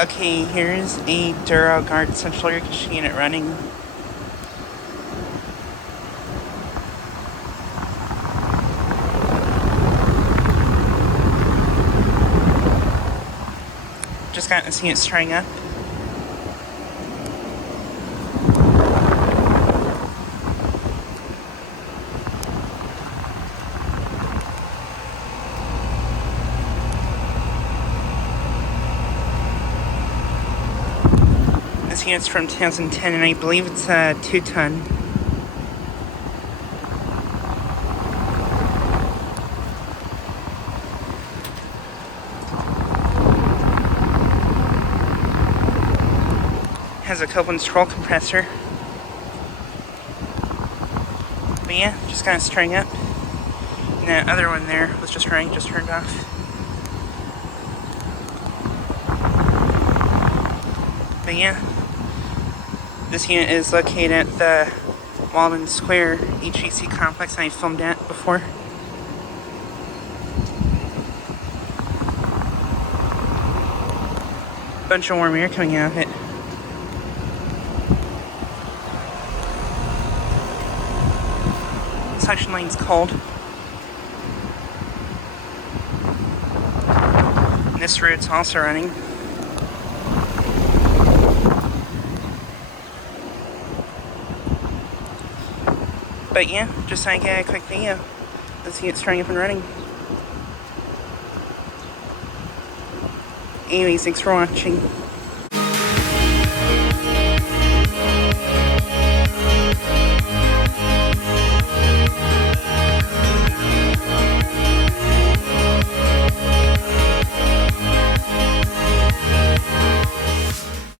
Okay, here's a DuroGuard central air conditioning unit running. Just got this unit starting up. This unit's from 2010, and I believe it's a 2-ton. Has a Walden Square compressor. But yeah, just kind of starting up. And that other one there was just running, just turned off. But yeah, this unit is located at the Walden Square HVAC Complex I filmed at before. Bunch of warm air coming out of it. Suction line's cold. And this route's also running. But yeah, just so I get a quick video. This unit's starting up and running. Anyways, thanks for watching.